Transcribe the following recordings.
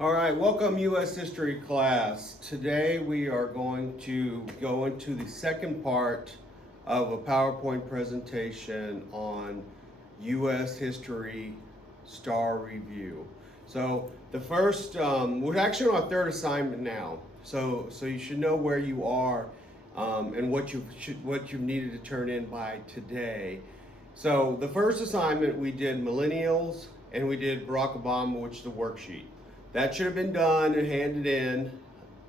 All right, welcome U.S. History class. Today we are going to go into the second part of a PowerPoint presentation on U.S. History Star Review. So the first, we're actually on our third assignment now. So you should know where you are and what you needed to turn in by today. So the first assignment we did millennials and we did Barack Obama, which is the worksheet. That should have been done and handed in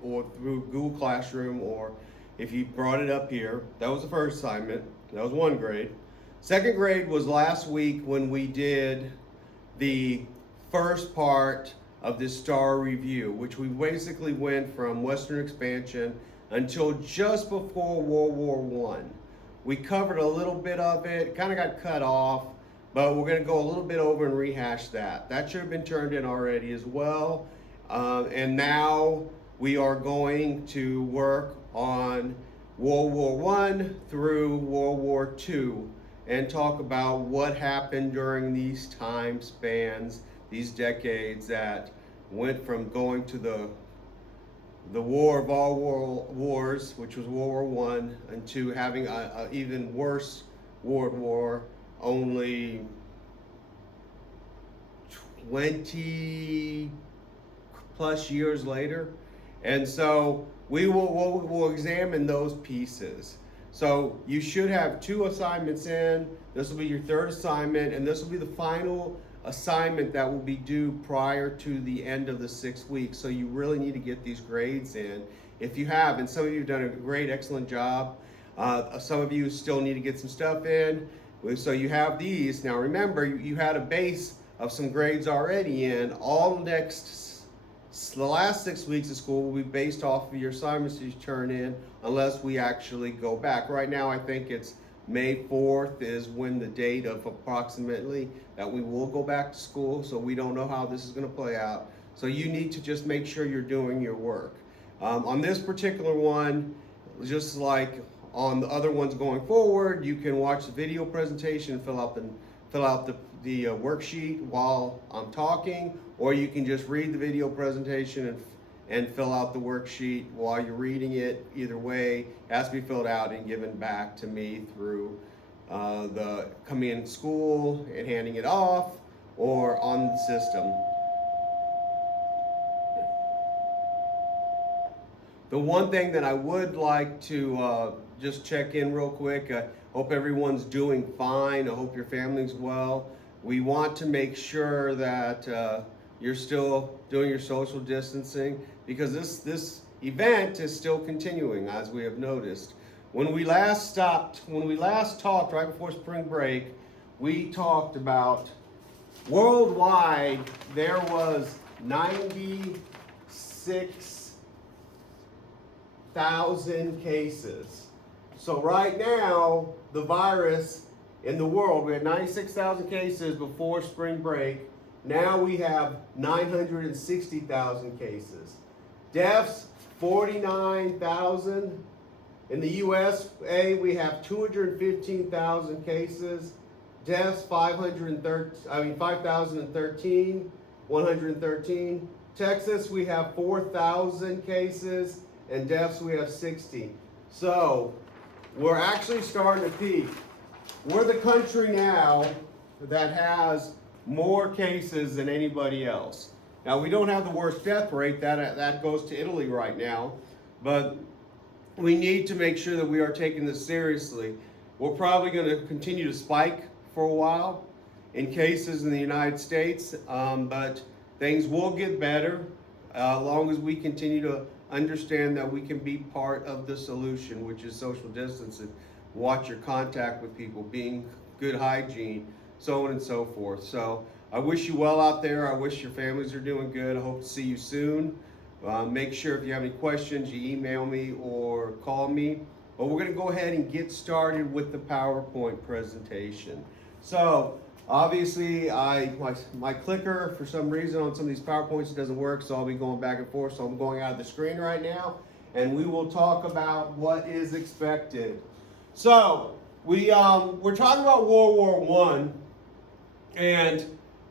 or through Google Classroom, or if you brought it up here. That was the first assignment. That was one grade. Second grade was last week when we did the first part of this star review, which we basically went from Western expansion until just before World War I. We covered a little bit of it, kind of got cut off, but we're going to go a little bit over and rehash that. That should have been turned in already as well. And now we are going to work on World War I through World War II and talk about what happened during these time spans, these decades that went from going to the war of all wars, which was World War I, into having a even worse world war only 20 plus years later. And so we'll examine those pieces. So you should have 2 assignments in. This will be your third assignment, and this will be the final assignment that will be due prior to the end of the 6 weeks. So you really need to get these grades in. If you have, and some of you have done a great, excellent job. Some of you still need to get some stuff in. So you have these. Now remember, you had a base of some grades already in. The last 6 weeks of school will be based off of your assignments you turn in, unless we actually go back. Right now, I think it's May 4th is when the date of approximately that we will go back to school. So we don't know how this is going to play out. So you need to just make sure you're doing your work. On this particular one, just like on the other ones going forward, you can watch the video presentation, fill out the worksheet while I'm talking, or you can just read the video presentation and fill out the worksheet while you're reading it. Either way, it has to be filled out and given back to me through the coming in school and handing it off, or on the system. The one thing that I would like to just check in real quick, I hope everyone's doing fine. I hope your family's well. We want to make sure that you're still doing your social distancing, because this event is still continuing, as we have noticed. When we last talked right before spring break, we talked about worldwide there was 96,000 cases. So right now, the virus in the world, we had 96,000 cases before spring break. Now we have 960,000 cases. Deaths, 49,000. In the USA, we have 215,000 cases. Deaths, 5,013, 113. Texas, we have 4,000 cases, and deaths, we have 60. So we're actually starting to peak. We're the country now that has more cases than anybody else. Now, we don't have the worst death rate. That goes to Italy right now. But we need to make sure that we are taking this seriously. We're probably going to continue to spike for a while in cases in the United States, but things will get better as long as we continue to understand that we can be part of the solution, which is social distancing. Watch your contact with people, being good hygiene, so on and so forth. So I wish you well out there. I wish your families are doing good. I hope to see you soon. Make sure if you have any questions, you email me or call me. But we're going to go ahead and get started with the PowerPoint presentation. So obviously, my clicker, for some reason on some of these PowerPoints, doesn't work, so I'll be going back and forth. So I'm going out of the screen right now, and we will talk about what is expected. So we're talking about World War I, and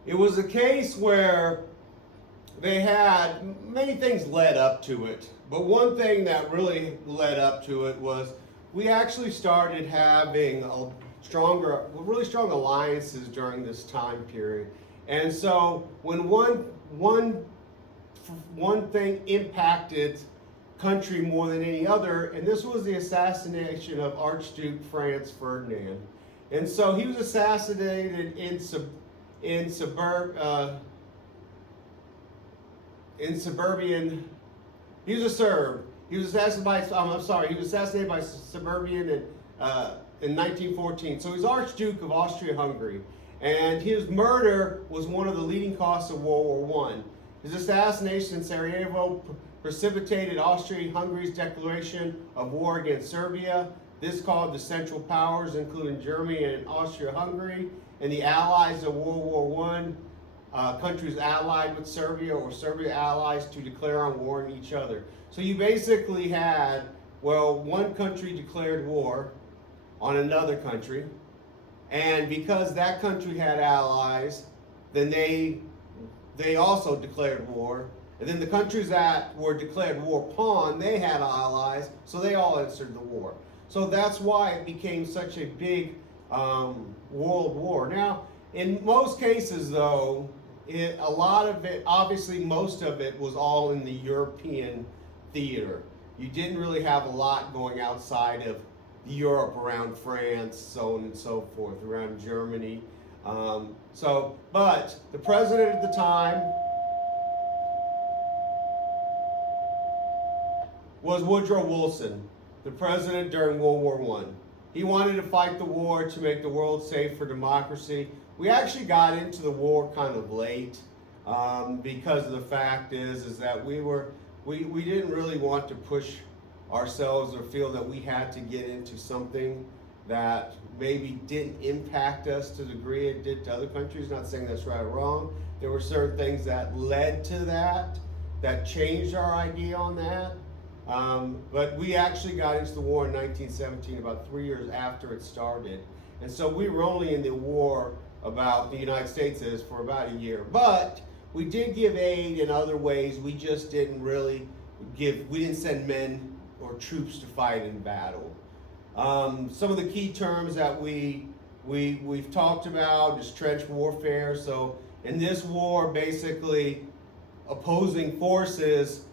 it was a case where they had many things led up to it, but one thing that really led up to it was we actually started having really strong alliances during this time period. And so when one thing impacted country more than any other, and this was the assassination of Archduke Franz Ferdinand. And so he was assassinated in suburban. He was a Serb. He was assassinated by Suburban in 1914. So he's Archduke of Austria-Hungary, and his murder was one of the leading causes of World War I. His assassination in Sarajevo precipitated Austria-Hungary's declaration of war against Serbia. This called the Central Powers, including Germany and Austria-Hungary, and the allies of World War I, countries allied with Serbia or Serbia allies, to declare on war on each other. So you basically had, well, one country declared war on another country, and because that country had allies, then they also declared war. And then the countries that were declared war upon, they had allies, so they all entered the war. So that's why it became such a big world war. Now, in most cases, though, a lot of it, obviously most of it, was all in the European theater. You didn't really have a lot going outside of Europe, around France, so on and so forth, around Germany. But the president at the time was Woodrow Wilson, the president during World War I. He wanted to fight the war to make the world safe for democracy. We actually got into the war kind of late because of the fact is that we didn't really want to push ourselves or feel that we had to get into something that maybe didn't impact us to the degree it did to other countries. Not saying that's right or wrong. There were certain things that led to that changed our idea on that. But we actually got into the war in 1917, about 3 years after it started. And so we were only in the war about the United States is for about a year. But we did give aid in other ways. We just didn't really we didn't send men or troops to fight in battle. Some of the key terms that we've talked about is trench warfare. So in this war, basically, opposing forces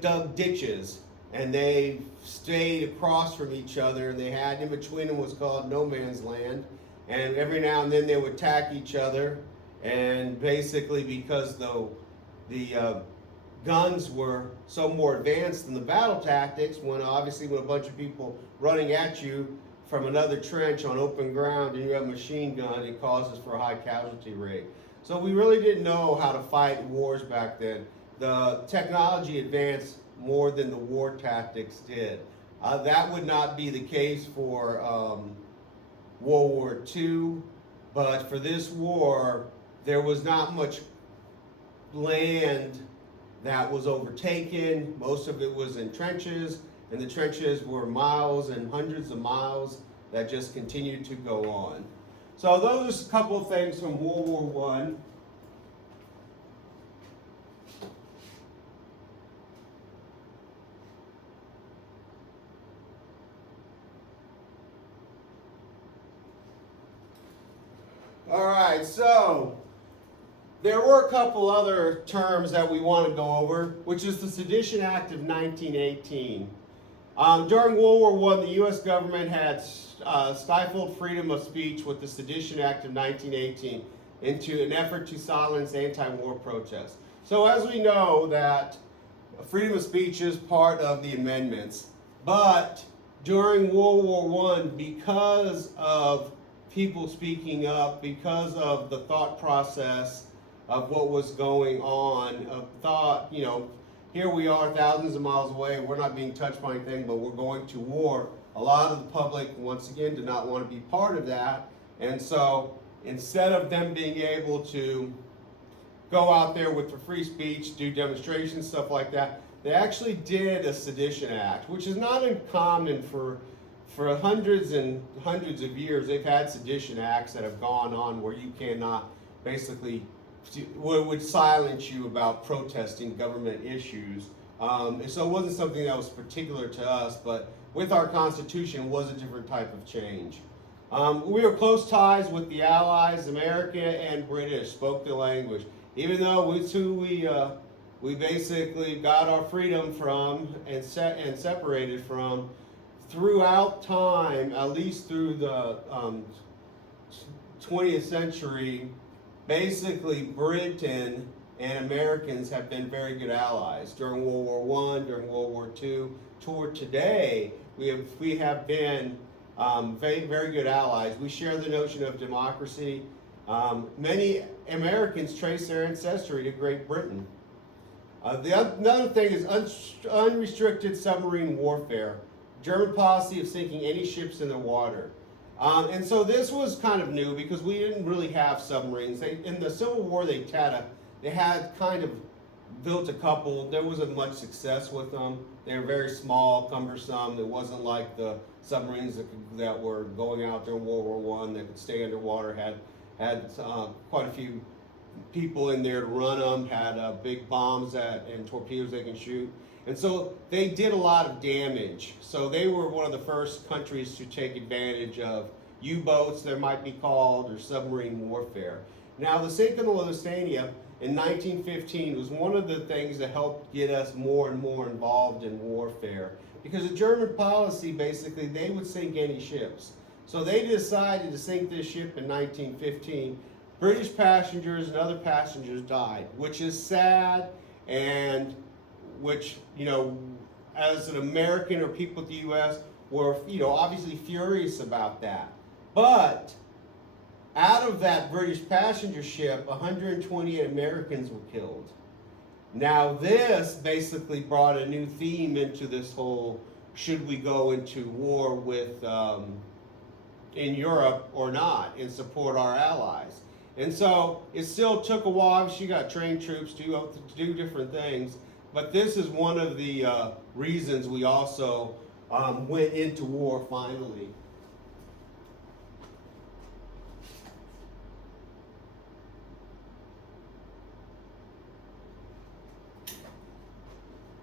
dug ditches, and they stayed across from each other, and they had in between them what's called no man's land, and every now and then they would attack each other. And basically, because the guns were so more advanced than the battle tactics, when a bunch of people running at you from another trench on open ground and you have a machine gun, it causes for a high casualty rate. So we really didn't know how to fight wars back then. The technology advanced more than the war tactics did. That would not be the case for World War II, but for this war, there was not much land that was overtaken. Most of it was in trenches, and the trenches were miles and hundreds of miles that just continued to go on. So those are a couple of things from World War I. All right, so there were a couple other terms that we want to go over, which is the Sedition Act of 1918. During World War I, the U.S. government had stifled freedom of speech with the Sedition Act of 1918 into an effort to silence anti-war protests. So as we know that freedom of speech is part of the amendments, but during World War I, because of people speaking up, because of the thought process of what was going on, of thought, here we are thousands of miles away, we're not being touched by anything, but we're going to war. A lot of the public, once again, did not want to be part of that. And so instead of them being able to go out there with the free speech, do demonstrations, stuff like that, they actually did a Sedition Act, which is not uncommon for hundreds and hundreds of years. They've had sedition acts that have gone on where you cannot basically would silence you about protesting government issues. And so it wasn't something that was particular to us, but with our Constitution, it was a different type of change. We were close ties with the Allies, America and British, spoke the language. Even though it's who we basically got our freedom from and separated from, throughout time, at least through the 20th century, basically Britain and Americans have been very good allies during World War I, during World War II. Toward today, we have been very, very good allies. We share the notion of democracy. Many Americans trace their ancestry to Great Britain. Another thing is unrestricted submarine warfare. German policy of sinking any ships in the water. And so this was kind of new because we didn't really have submarines. In the Civil War, they had kind of built a couple. There wasn't much success with them. They were very small, cumbersome. It wasn't like the submarines that were going out there in World War I that could stay underwater, had quite a few people in there to run them, had big bombs and torpedoes they can shoot. And so they did a lot of damage. So they were one of the first countries to take advantage of U-boats, they might be called, or submarine warfare. Now, the sinking of the Lusitania in 1915 was one of the things that helped get us more and more involved in warfare. Because the German policy, basically, they would sink any ships. So they decided to sink this ship in 1915. British passengers and other passengers died, which is sad, and which, as an American or people at the U.S. were, obviously furious about that. But out of that British passenger ship, 128 Americans were killed. Now this basically brought a new theme into this whole, should we go into war with, in Europe or not, and support our allies? And so it still took a while. She got trained troops to do different things. But this is one of the reasons we also went into war finally.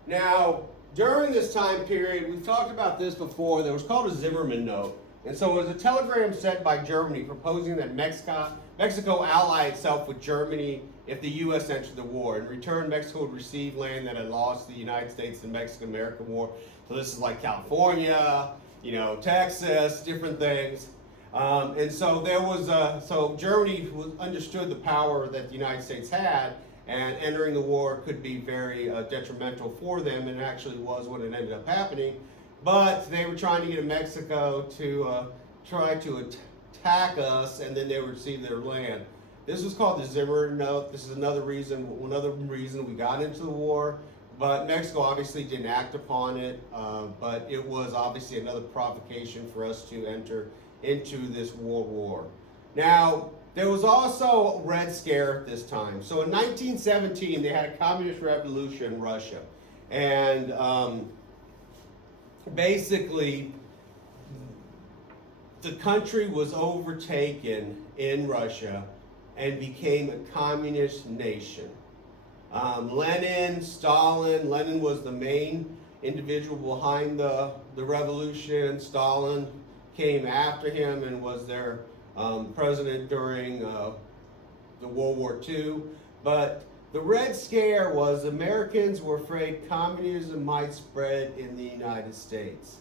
Now, during this time period, we've talked about this before, there was called a Zimmerman Note. And so it was a telegram sent by Germany proposing that Mexico ally itself with Germany if the U.S. entered the war. In return, Mexico would receive land that had lost the United States in the Mexican-American War. So this is like California, Texas, different things. And so there was so Germany understood the power that the United States had, and entering the war could be very detrimental for them, and it actually was when it ended up happening. But they were trying to get Mexico to try to attack us, and then they would receive their land. This was called the Zimmerman Note. This is another reason we got into the war. But Mexico obviously didn't act upon it. But it was obviously another provocation for us to enter into this world war. Now, there was also a Red Scare at this time. So in 1917, they had a communist revolution in Russia. And basically, the country was overtaken in Russia and became a communist nation. Lenin was the main individual behind the revolution. Stalin came after him and was their president during the World War II. But the Red Scare was Americans were afraid communism might spread in the United States.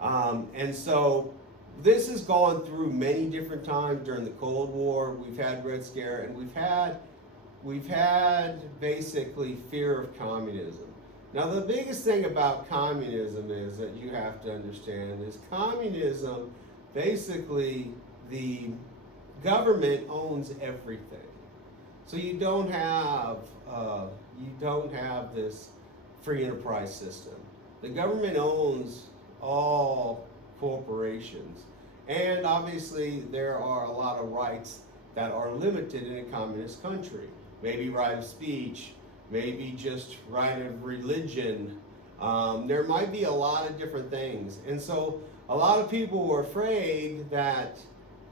And so this has gone through many different times during the Cold War. We've had Red Scare, and we've had basically fear of communism. Now, the biggest thing about communism is that you have to understand is communism, basically the government owns everything. So you don't have this free enterprise system. The government owns all corporations. And obviously there are a lot of rights that are limited in a communist country. Maybe right of speech, maybe just right of religion. There might be a lot of different things. And so a lot of people were afraid that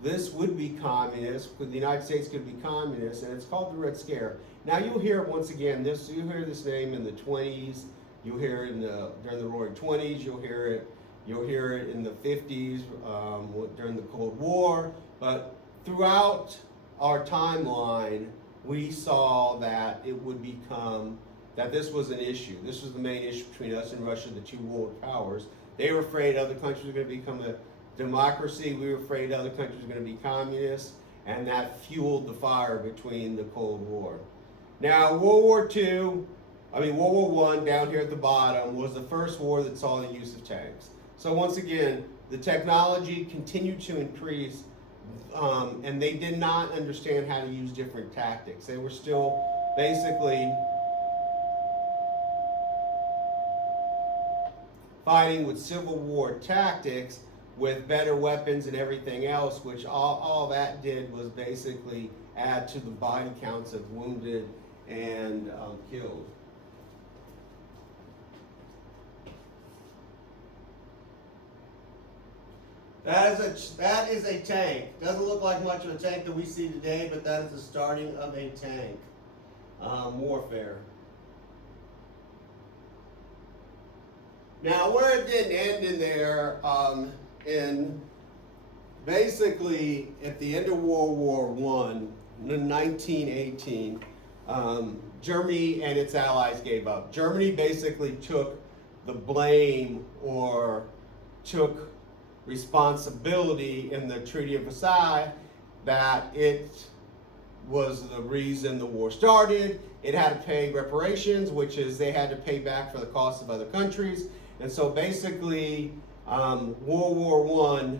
this would be communist, the United States could be communist, and it's called the Red Scare. Now you'll hear it once again, you'll hear this name in the 20s, you'll hear it during the Roaring 20s, you'll hear it in the 50s, during the Cold War, but throughout our timeline, we saw that it would become, that this was an issue. This was the main issue between us and Russia, the two world powers. They were afraid other countries were going to become a democracy. We were afraid other countries were going to be communist, and that fueled the fire between the Cold War. Now, World War I, down here at the bottom, was the first war that saw the use of tanks. So once again, the technology continued to increase, and they did not understand how to use different tactics. They were still basically fighting with Civil War tactics with better weapons and everything else, which all that did was basically add to the body counts of wounded and killed. That is a tank. Doesn't look like much of a tank that we see today, but that is the starting of a tank warfare. Now, where it didn't end in there, in basically at the end of World War I, in 1918, Germany and its allies gave up. Germany basically took the blame or took responsibility in the Treaty of Versailles that it was the reason the war started. It had to pay reparations, which is they had to pay back for the cost of other countries. And so basically, World War I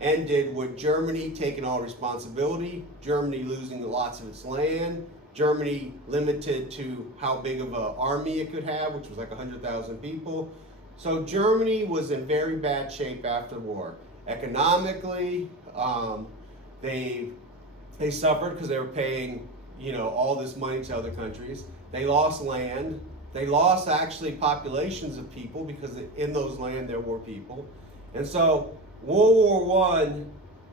ended with Germany taking all responsibility, Germany losing lots of its land, Germany limited to how big of an army it could have, which was like 100,000 people. So Germany was in very bad shape after the war. Economically, they suffered because they were paying, all this money to other countries. They lost land. They lost actually populations of people because in those land there were people. And so World War I,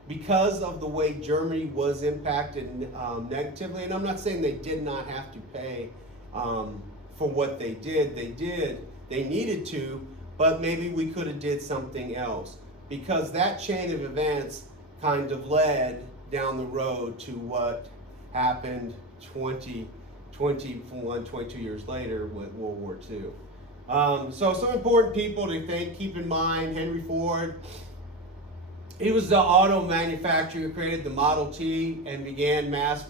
because of the way Germany was impacted negatively, and I'm not saying they did not have to pay for what they did. They needed to, but maybe we could have did something else, because that chain of events kind of led down the road to what happened 22 years later with World War II. So some important people to keep in mind: Henry Ford. He was the auto manufacturer who created the Model T and began mass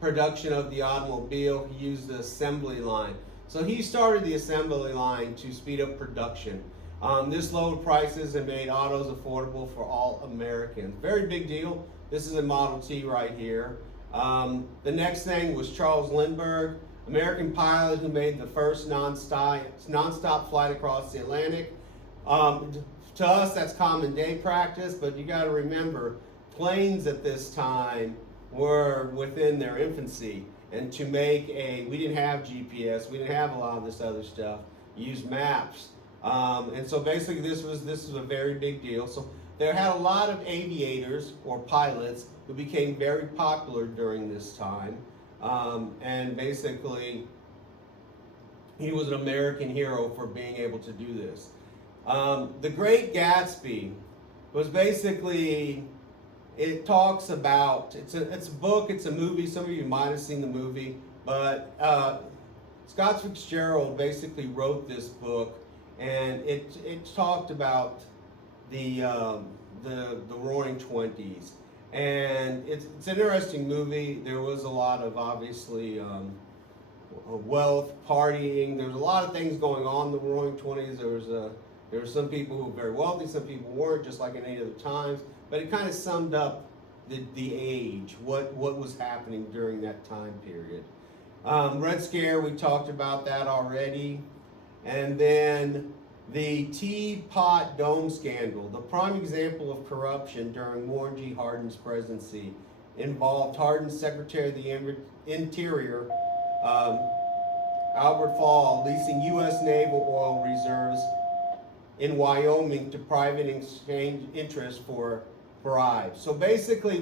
production of the automobile. He used the assembly line. So he started the assembly line to speed up production. This lowered prices and made autos affordable for all Americans. Very big deal. This is a Model T right here. The next thing was Charles Lindbergh, American pilot who made the first non-stop flight across the Atlantic. To us, that's common day practice, but you got to remember, planes at this time were within their infancy. And to make we didn't have GPS, we didn't have a lot of this other stuff. You used maps. And so basically this was a very big deal. So there had a lot of aviators or pilots who became very popular during this time. And basically, he was an American hero for being able to do this. The Great Gatsby was basically, it talks about, it's a book, it's a movie, some of you might have seen the movie, but Scott Fitzgerald basically wrote this book, and it talked about the Roaring Twenties. And it's an interesting movie. There was a lot of, obviously, wealth, partying. There's a lot of things going on in the Roaring Twenties. There were some people who were very wealthy, some people weren't, just like in any other times. But it kind of summed up the age, what was happening during that time period. Red Scare, we talked about that already. And then the Teapot Dome scandal, the prime example of corruption during Warren G. Hardin's presidency, involved Hardin's Secretary of the Interior, Albert Fall, leasing U.S. naval oil reserves in Wyoming to private exchange interests for bribes. So basically,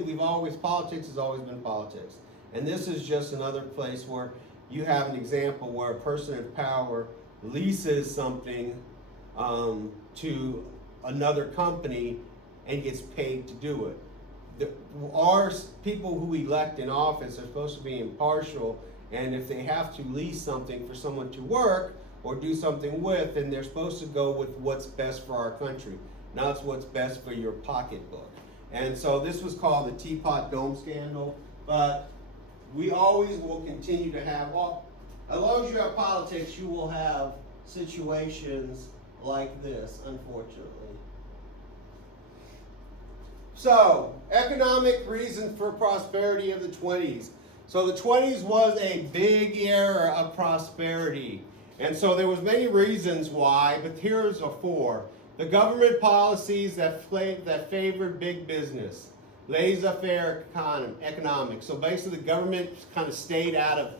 politics has always been politics. And this is just another place where you have an example where a person in power leases something to another company and gets paid to do it. Our people who elect in office are supposed to be impartial, and if they have to lease something for someone to work or do something with, then they're supposed to go with what's best for our country, not what's best for your pocketbook. And so this was called the Teapot Dome scandal, but we always will continue to have, well, as long as you have politics, you will have situations like this, unfortunately. So, economic reasons for prosperity of the 20s. So the 20s was a big era of prosperity. And so there was many reasons why, but here's a four. The government policies that favored big business. Laissez-faire economics. So basically the government kind of stayed out of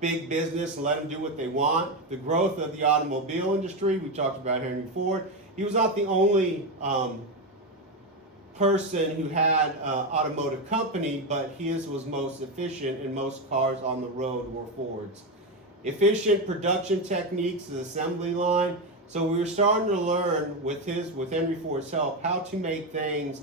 big business and let them do what they want. The growth of the automobile industry. We talked about Henry Ford. He was not the only person who had an automotive company, but his was most efficient, and most cars on the road were Fords. Efficient production techniques, the assembly line. So we were starting to learn with Henry Ford's help how to make things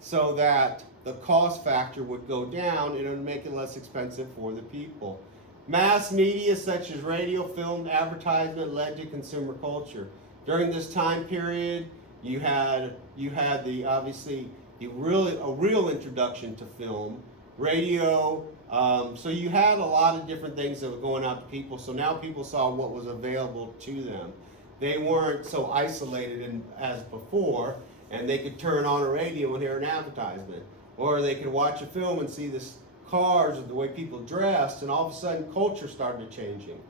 so that the cost factor would go down and it would make it less expensive for the people. Mass media such as radio, film, advertisement led to consumer culture. During this time period, you had the obviously a real introduction to film, radio. So you had a lot of different things that were going out to people. So now people saw what was available to them. They weren't so isolated as before, and they could turn on a radio and hear an advertisement, or they could watch a film and see this cars or the way people dressed, and all of a sudden culture started changing.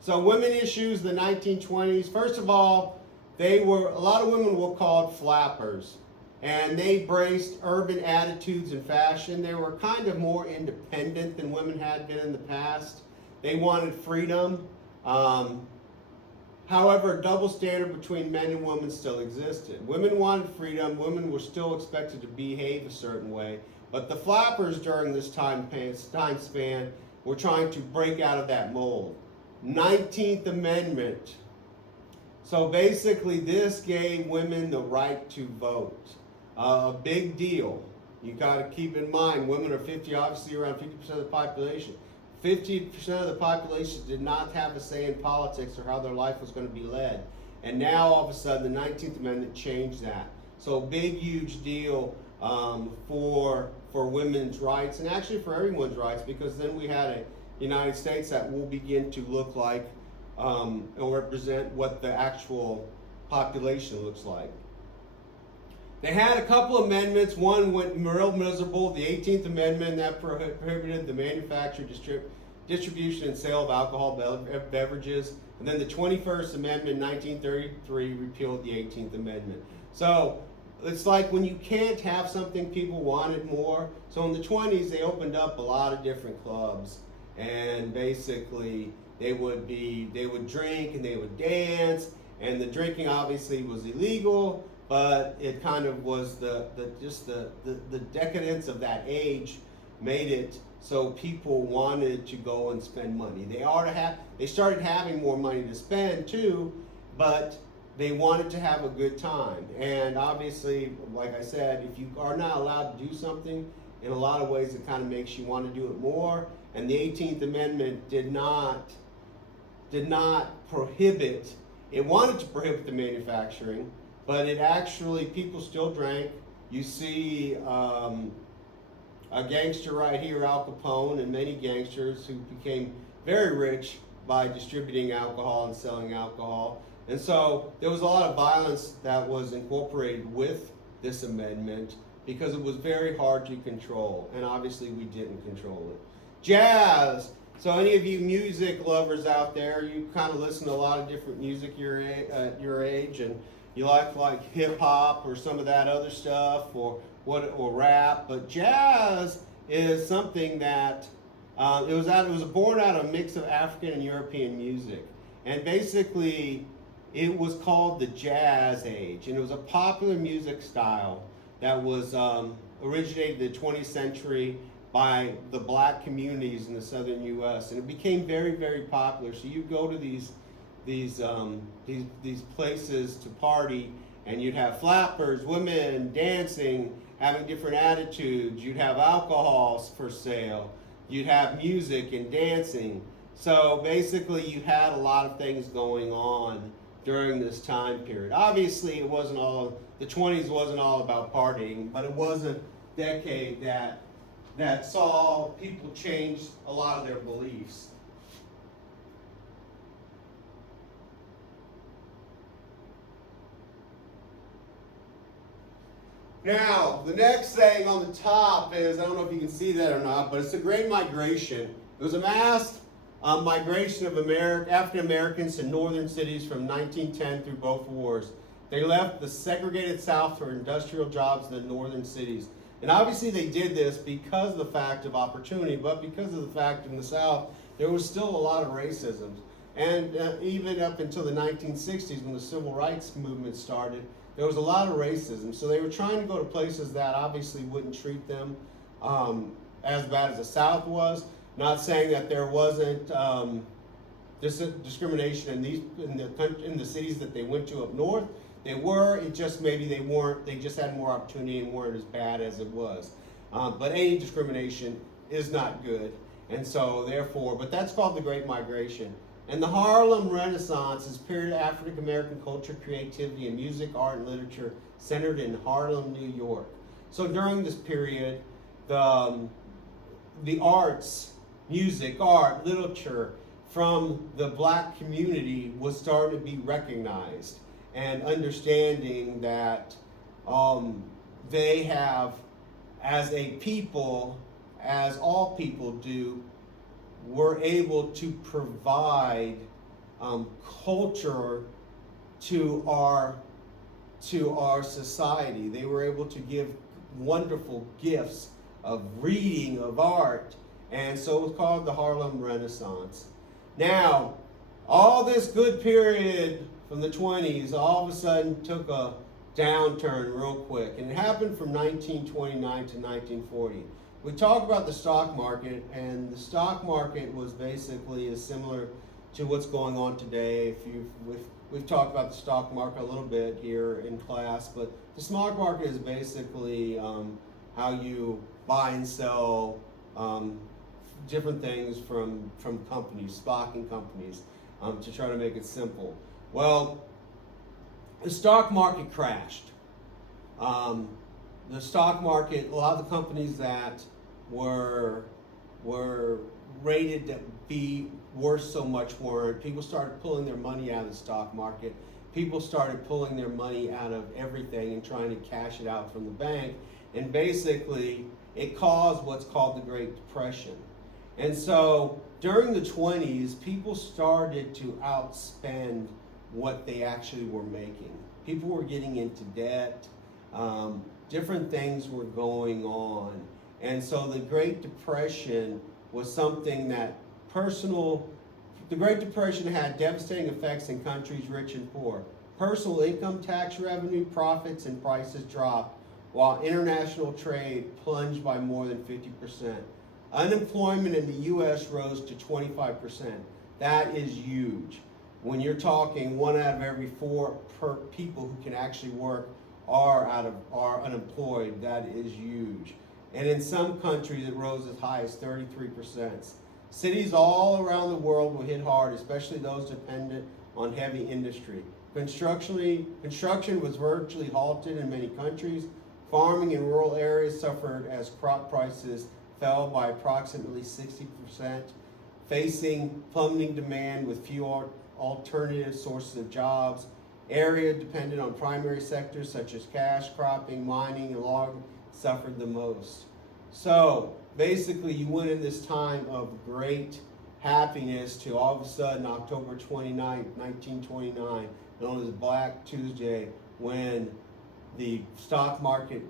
So women issues, the 1920s. First of all, a lot of women were called flappers, and they embraced urban attitudes and fashion. They were kind of more independent than women had been in the past. They wanted freedom. However, a double standard between men and women still existed. Women wanted freedom. Women were still expected to behave a certain way. But the flappers during this time span were trying to break out of that mold. 19th Amendment. So basically this gave women the right to vote. A big deal. You got to keep in mind, women are obviously around 50% of the population. 50% of the population did not have a say in politics or how their life was going to be led. And now all of a sudden the 19th Amendment changed that. So big, huge deal for women's rights, and actually for everyone's rights, because then we had a United States that will begin to look like or represent what the actual population looks like. They had a couple amendments. One went real miserable, the 18th Amendment, that prohibited the manufacture, distribution, and sale of alcohol beverages. And then the 21st Amendment in 1933 repealed the 18th Amendment. So it's like when you can't have something, people want it more. So in the 20s, they opened up a lot of different clubs, and basically they would drink and they would dance, and the drinking obviously was illegal, but it kind of was the decadence of that age made it so people wanted to go and spend money. They started having more money to spend too, but they wanted to have a good time. And obviously, like I said, if you are not allowed to do something, in a lot of ways it kind of makes you want to do it more. And the 18th Amendment did not prohibit, it wanted to prohibit the manufacturing, but it actually, people still drank. You see a gangster right here, Al Capone, and many gangsters who became very rich by distributing alcohol and selling alcohol. And so there was a lot of violence that was incorporated with this amendment because it was very hard to control, and obviously we didn't control it. Jazz. So any of you music lovers out there, you kind of listen to a lot of different music at your age, and you like hip hop or some of that other stuff, or rap. But jazz is something that it was born out of a mix of African and European music, and basically it was called the Jazz Age, and it was a popular music style that was originated in the 20th century by the black communities in the southern U.S. and it became very, very popular. So you go to these places to party, and you'd have flappers, women dancing, having different attitudes. You'd have alcohol for sale. You'd have music and dancing. So basically, you had a lot of things going on during this time period. Obviously, it wasn't all, the 20s wasn't all about partying, but it was a decade that saw people change a lot of their beliefs. Now, the next thing on the top is, I don't know if you can see that or not, but it's the Great Migration. It was a mass migration of African Americans to northern cities from 1910 through both wars. They left the segregated South for industrial jobs in the northern cities. And obviously they did this because of the fact of opportunity, but because of the fact in the South, there was still a lot of racism. And even up until the 1960s, when the Civil Rights Movement started, there was a lot of racism. So they were trying to go to places that obviously wouldn't treat them as bad as the South was. Not saying that there wasn't discrimination in the cities that they went to up north. They were, it just maybe they weren't, they just had more opportunity and weren't as bad as it was. But any discrimination is not good. And so therefore, but that's called the Great Migration. And the Harlem Renaissance is a period of African American culture, creativity, and music, art, and literature centered in Harlem, New York. So during this period, the arts, music, art, literature from the black community was starting to be recognized, and understanding that they have, as a people, as all people do, were able to provide culture to our society. They were able to give wonderful gifts of reading, of art, and so it was called the Harlem Renaissance. Now, all this good period from the 20s all of a sudden took a downturn real quick, and it happened from 1929 to 1940. We talk about the stock market, and the stock market was basically as similar to what's going on today. We've talked about the stock market a little bit here in class, but the stock market is basically how you buy and sell different things from companies, stock and companies, to try to make it simple. Well, the stock market crashed. The stock market, a lot of the companies that were rated to be worth so much weren't. People started pulling their money out of the stock market. People started pulling their money out of everything and trying to cash it out from the bank. And basically, it caused what's called the Great Depression. And so during the 20s, people started to outspend what they actually were making. People were getting into debt. Different things were going on. And so the Great Depression was something that the Great Depression had devastating effects in countries rich and poor. Personal income tax revenue, profits, and prices dropped, while international trade plunged by more than 50%. Unemployment in the U.S. rose to 25%. That is huge. When you're talking 1 out of every 4 people who can actually work are unemployed, that is huge. And in some countries, it rose as high as 33%. Cities all around the world were hit hard, especially those dependent on heavy industry. Construction was virtually halted in many countries. Farming in rural areas suffered as crop prices fell by approximately 60%, facing plummeting demand with few alternative sources of jobs. Area dependent on primary sectors such as cash cropping, mining, and logging suffered the most. So basically, you went in this time of great happiness to all of a sudden October 29, 1929, known as Black Tuesday, when the stock market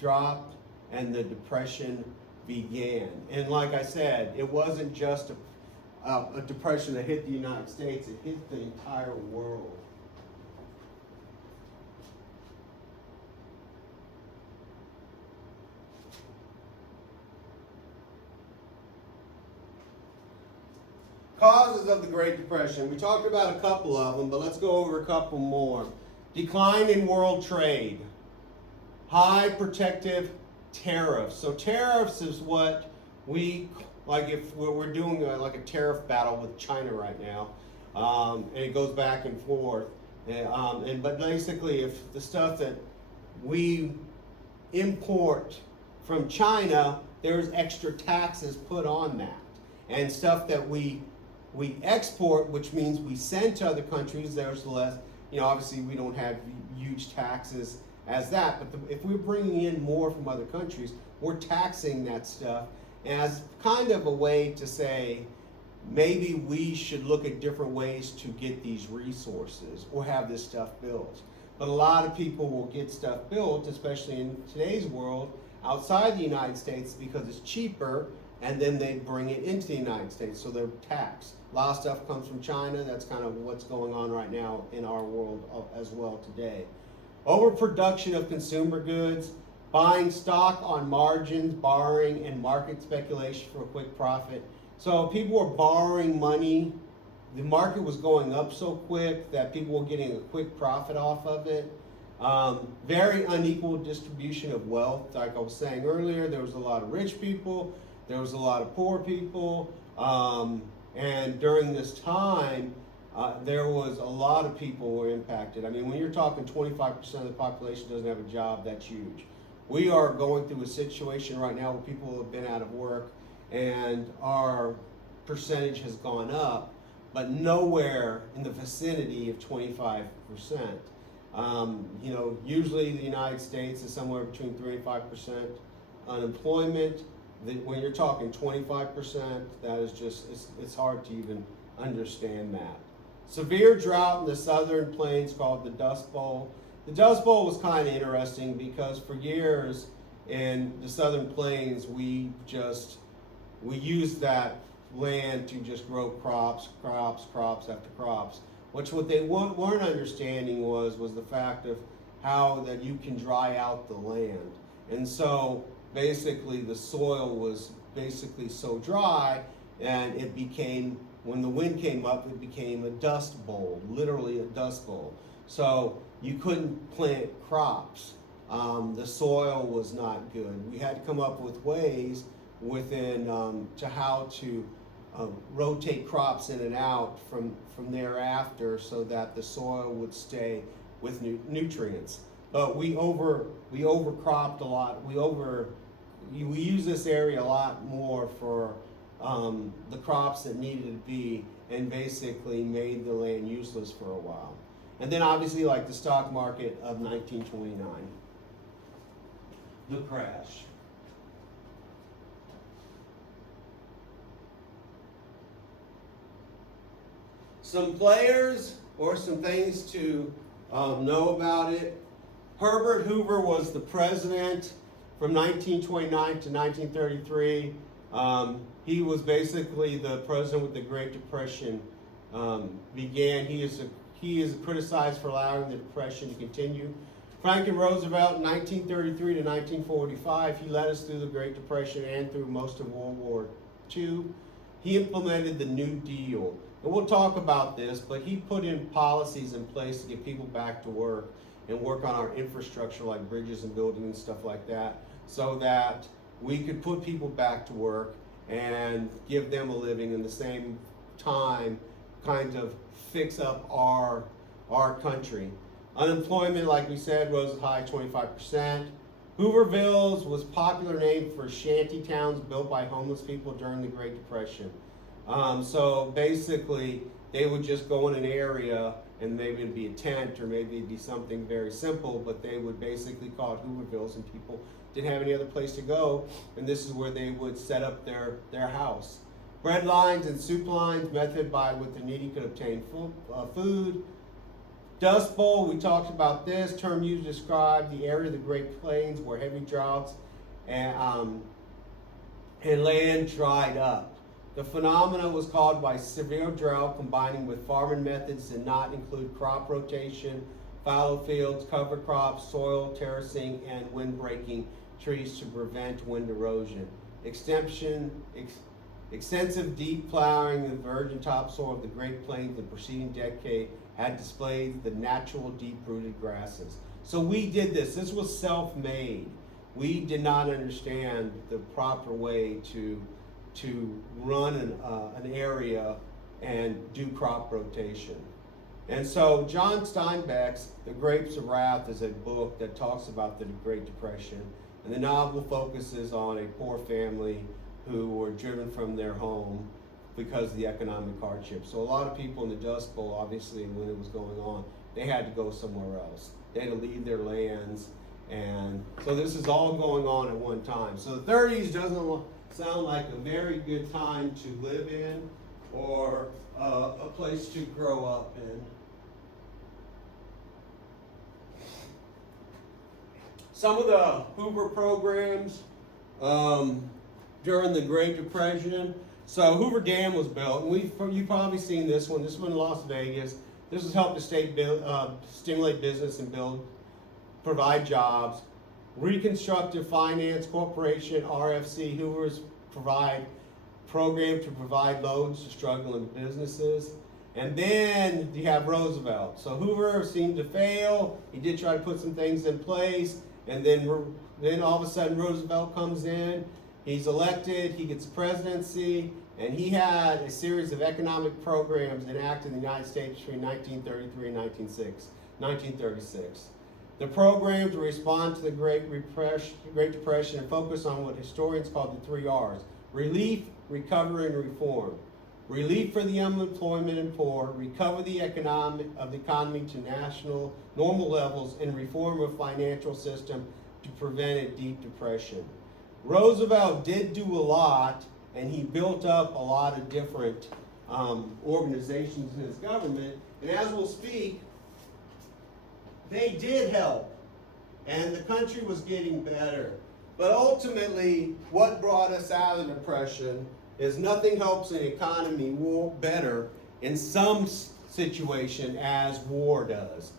dropped and the Depression began. And like I said, it wasn't just a depression that hit the United States, it hit the entire world. Causes of the Great Depression. We talked about a couple of them, but let's go over a couple more. Decline in world trade. High protective tariffs. So tariffs is what we, like if we're doing like a tariff battle with China right now, and it goes back and forth. But basically, if the stuff that we import from China, there's extra taxes put on that. And stuff that we export, which means we send to other countries, there's less, obviously we don't have huge taxes as that, but if we're bringing in more from other countries, we're taxing that stuff as kind of a way to say, maybe we should look at different ways to get these resources or have this stuff built. But a lot of people will get stuff built, especially in today's world, outside the United States because it's cheaper, and then they bring it into the United States, so they're taxed. A lot of stuff comes from China. That's kind of what's going on right now in our world as well today. Overproduction of consumer goods, buying stock on margins, borrowing, and market speculation for a quick profit. So people were borrowing money. The market was going up so quick that people were getting a quick profit off of it. Very unequal distribution of wealth. Like I was saying earlier, there was a lot of rich people, there was a lot of poor people, and during this time, there was a lot of people were impacted. I mean, when you're talking 25% of the population doesn't have a job, that's huge. We are going through a situation right now where people have been out of work, and our percentage has gone up, but nowhere in the vicinity of 25%. Usually the United States is somewhere between 3 and 5% unemployment. When you're talking 25%, that is just, it's hard to even understand that. Severe drought in the southern plains called the Dust Bowl. The Dust Bowl was kind of interesting because for years in the southern plains, we used that land to just grow crops after crops. What they weren't understanding was the fact of how that you can dry out the land. And so basically the soil was basically so dry, and it became, when the wind came up, it became a dust bowl, literally a dust bowl. So you couldn't plant crops. The soil was not good. We had to come up with ways within to how to rotate crops in and out from thereafter so that the soil would stay with nutrients. But we overcropped a lot. We use this area a lot more for the crops that needed to be, and basically made the land useless for a while. And then obviously like the stock market of 1929, the crash. Some players or some things to know about it. Herbert Hoover was the president from 1929 to 1933. He was basically the president with the Great Depression began. He is criticized for allowing the Depression to continue. Franklin Roosevelt, 1933 to 1945, he led us through the Great Depression and through most of World War II. He implemented the New Deal. And we'll talk about this, but he put in policies in place to get people back to work and work on our infrastructure like bridges and buildings and stuff like that, so that we could put people back to work and give them a living, and the same time kind of fix up our country. Unemployment, like we said, rose as high as 25%. Hoovervilles was a popular name for shanty towns built by homeless people during the Great Depression. So basically, they would just go in an area, and maybe it'd be a tent, or maybe it'd be something very simple, but they would basically call it Hoovervilles, and people didn't have any other place to go, and this is where they would set up their house. Bread lines and soup lines, method by which the needy could obtain food. Dust Bowl, we talked about this, term used to describe the area of the Great Plains where heavy droughts and land dried up. The phenomena was caused by severe drought combining with farming methods that did not include crop rotation, fallow fields, cover crops, soil terracing, and wind breaking trees to prevent wind erosion. Extensive deep plowing of the virgin topsoil of the Great Plains the preceding decade had displayed the natural deep-rooted grasses. So we did this. This was self-made. We did not understand the proper way to run an area and do crop rotation. And so John Steinbeck's The Grapes of Wrath is a book that talks about the Great Depression. And the novel focuses on a poor family who were driven from their home because of the economic hardship. So a lot of people in the Dust Bowl, obviously, when it was going on, they had to go somewhere else. They had to leave their lands. And so this is all going on at one time. So the 30s doesn't sound like a very good time to live in or a place to grow up in. Some of the Hoover programs during the Great Depression. So Hoover Dam was built, and you've probably seen this one. This one in Las Vegas. This has helped the state stimulate business and provide jobs. Reconstructive Finance Corporation, RFC, Hoover's program to provide loans to struggling businesses. And then you have Roosevelt. So Hoover seemed to fail. He did try to put some things in place, and then all of a sudden Roosevelt comes in. He's elected, he gets the presidency, and he had a series of economic programs enacted in the United States between 1933 and 1936. The programs respond to the Great Depression and focus on what historians call the 3 R's: relief, recovery, and reform. Relief for the unemployment and poor, recover the economy to national normal levels, and reform a financial system to prevent a deep depression. Roosevelt did do a lot, and he built up a lot of different organizations in his government, and as we'll speak, they did help, and the country was getting better. But ultimately, what brought us out of the Depression is nothing helps an economy better in some situation as war does.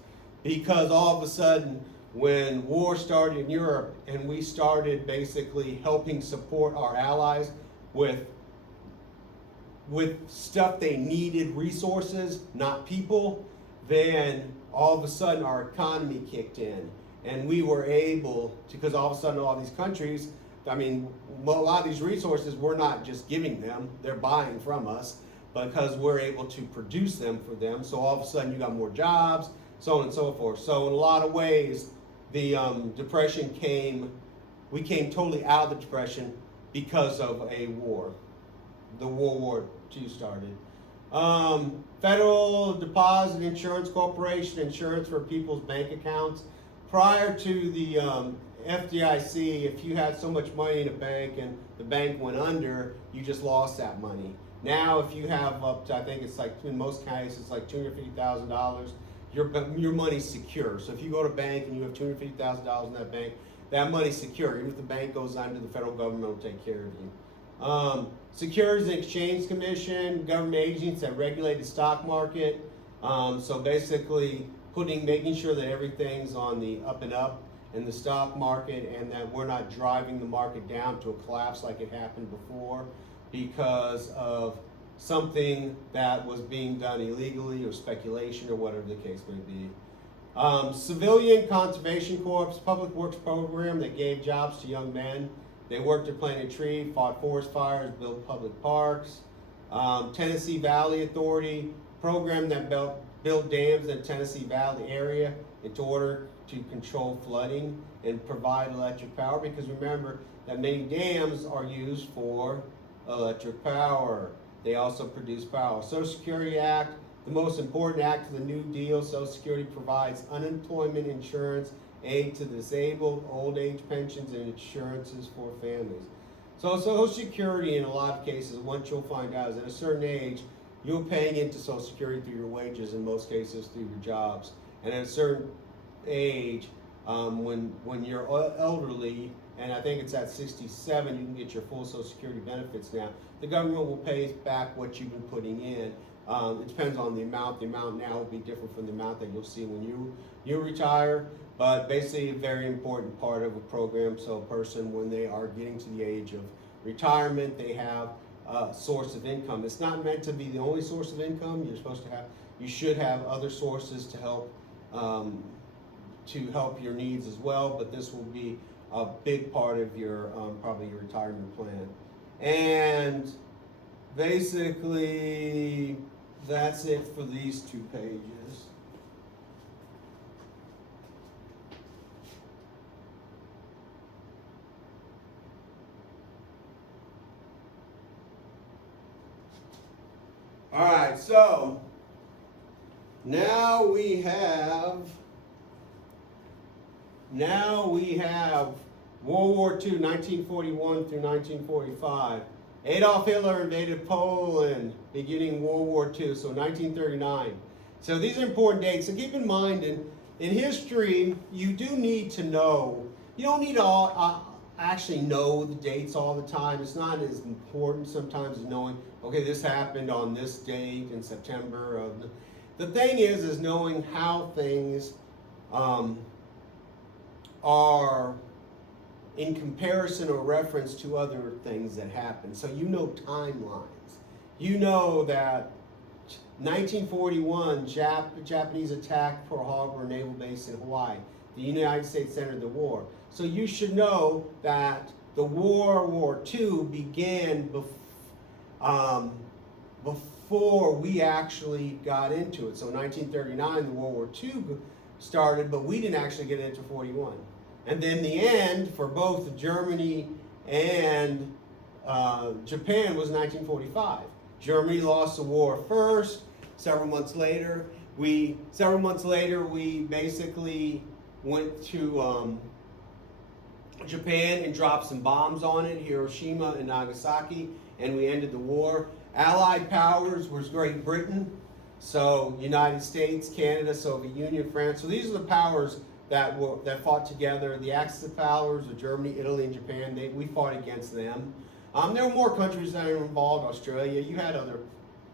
Because all of a sudden, when war started in Europe and we started basically helping support our allies with stuff they needed, resources, not people, then all of a sudden our economy kicked in. And we were able to, because all of a sudden all these countries, I mean, a lot of these resources we're not just giving them, they're buying from us because we're able to produce them for them. So all of a sudden you got more jobs, so on and so forth. So in a lot of ways, the Depression we came totally out of the Depression because of a war. The World War II started. Federal Deposit Insurance Corporation, insurance for people's bank accounts. Prior to the FDIC, if you had so much money in a bank and the bank went under, you just lost that money. Now, if you have up to, I think it's like, in most cases, it's like $250,000, your money's secure. So if you go to a bank and you have $250,000 in that bank, that money's secure. Even if the bank goes under, the federal government will take care of you. Securities and Exchange Commission, government agencies that regulate the stock market. So basically making sure that everything's on the up and up in the stock market and that we're not driving the market down to a collapse like it happened before because of something that was being done illegally or speculation or whatever the case may be. Civilian Conservation Corps, Public Works Program that gave jobs to young men. They worked to plant a tree, fought forest fires, built public parks. Tennessee Valley Authority, program that built dams in the Tennessee Valley area in order to control flooding and provide electric power, because remember that many dams are used for electric power. They also produce power. Social Security Act, the most important act of the New Deal. Social Security provides unemployment insurance, aid to disabled, old age pensions, and insurances for families. So Social Security, in a lot of cases, what you'll find out is at a certain age, you're paying into Social Security through your wages, in most cases through your jobs. And at a certain age, when you're elderly, and I think it's at 67, you can get your full Social Security benefits now. The government will pay back what you've been putting in. It depends on the amount. The amount now will be different from the amount that you'll see when you retire. But basically, a very important part of a program. So a person, when they are getting to the age of retirement, they have source of income. It's not meant to be the only source of income. You should have other sources to help your needs as well, but this will be a big part of your probably your retirement plan. And basically, that's it for these 2 pages. All right, so now we have World War II, 1941 through 1945. Adolf Hitler invaded Poland, beginning World War II, so 1939. So these are important dates. So keep in mind, in history, you do need to know. You don't need to actually know the dates all the time. It's not as important sometimes as knowing, okay, this happened on this date in September of. The thing is knowing how things are in comparison or reference to other things that happen. So you know timelines. You know that 1941, Japanese attacked Pearl Harbor Naval Base in Hawaii. The United States entered the war. So you should know that the World War II began before we actually got into it. So 1939, the World War II started, but we didn't actually get into 41. And then the end for both Germany and Japan was 1945. Germany lost the war first. Several months later, we basically went to Japan and dropped some bombs on it, Hiroshima and Nagasaki, and we ended the war. Allied powers was Great Britain, so United States, Canada, Soviet Union, France. So these are the powers that fought together. The Axis of powers of Germany, Italy, and Japan. We fought against them. There were more countries that were involved. Australia. You had other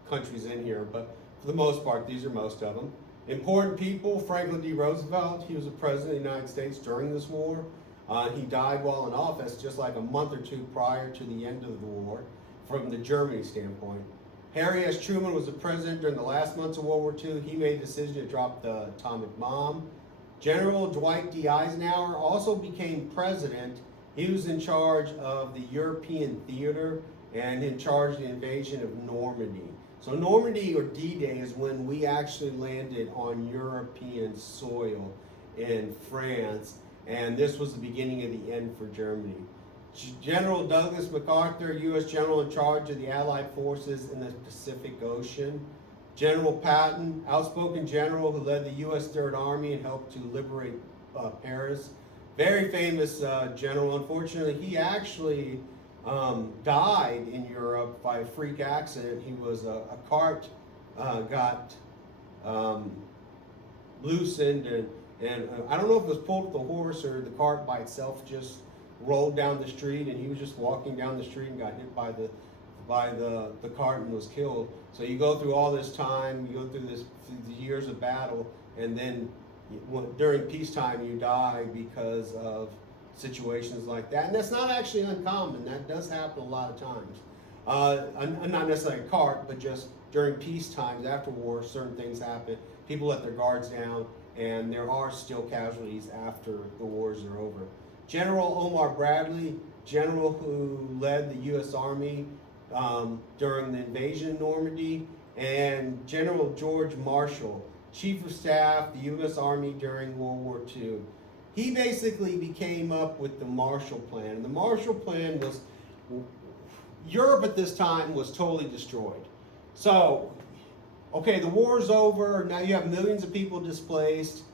countries in here, but for the most part, these are most of them. Important people: Franklin D. Roosevelt. He was the president of the United States during this war. He died while in office, just like a month or 2 prior to the end of the war, from the Germany standpoint. Harry S. Truman was the president during the last months of World War II. He made the decision to drop the atomic bomb. General Dwight D. Eisenhower also became president. He was in charge of the European theater and in charge of the invasion of Normandy. So Normandy, or D-Day, is when we actually landed on European soil in France, and this was the beginning of the end for Germany. General Douglas MacArthur, U.S. General in charge of the Allied forces in the Pacific Ocean. General Patton, outspoken general who led the U.S. Third Army and helped to liberate Paris. Very famous general. Unfortunately, he actually died in Europe by a freak accident. He was a cart got loosened, and I don't know if it was pulled with the horse or the cart by itself just rolled down the street, and he was just walking down the street and got hit by the cart and was killed. So you go through all this time, you go through the years of battle, and then during peacetime you die because of situations like that. And that's not actually uncommon. That does happen a lot of times. Not necessarily a cart, but just during peace times, after war, certain things happen. People let their guards down, and there are still casualties after the wars are over. General Omar Bradley, general who led the U.S. Army during the invasion of Normandy, and General George Marshall, Chief of Staff, the U.S. Army during World War II. He basically came up with the Marshall Plan. And the Marshall Plan was, Europe at this time was totally destroyed. So, okay, the war's over, now you have millions of people displaced.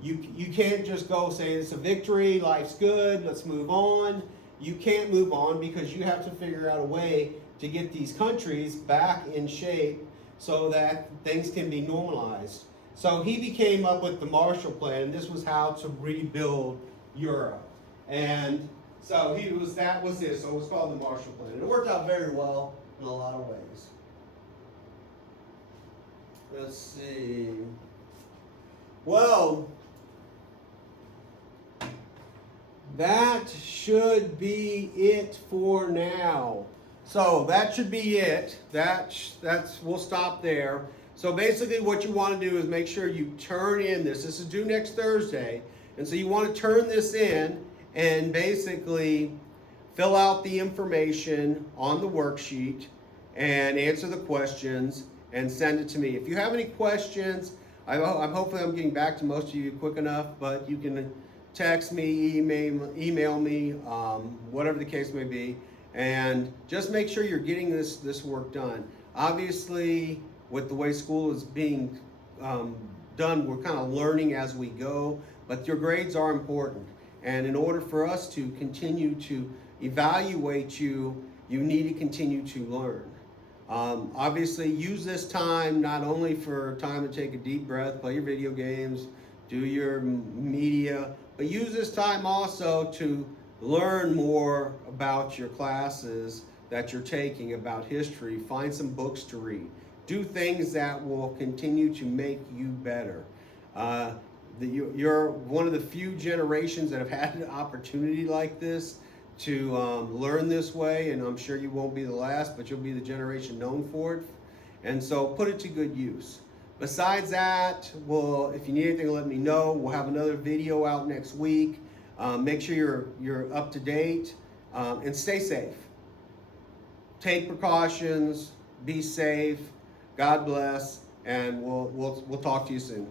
You can't just go say it's a victory, life's good, let's move on. You can't move on because you have to figure out a way to get these countries back in shape so that things can be normalized. So he came up with the Marshall Plan, and this was how to rebuild Europe. And so that was it. So it was called the Marshall Plan. And it worked out very well in a lot of ways. Let's see. Well, that should be it for now. So that should be it. We'll stop there. So basically what you want to do is make sure you turn in this. This is due next Thursday. And so you want to turn this in and basically fill out the information on the worksheet and answer the questions and send it to me. If you have any questions, I'm hopefully I'm getting back to most of you quick enough, but you can text me, email me, whatever the case may be, and just make sure you're getting this work done. Obviously, with the way school is being done, we're kind of learning as we go, but your grades are important. And in order for us to continue to evaluate you, you need to continue to learn. Obviously, use this time not only for time to take a deep breath, play your video games, do your media, but use this time also to learn more about your classes that you're taking about history. Find some books to read. Do things that will continue to make you better. You're one of the few generations that have had an opportunity like this to learn this way, and I'm sure you won't be the last, but you'll be the generation known for it. And so put it to good use. Besides that, well, if you need anything, let me know. We'll have another video out next week. Make sure you're up to date, and stay safe. Take precautions, be safe. God bless, and we'll talk to you soon.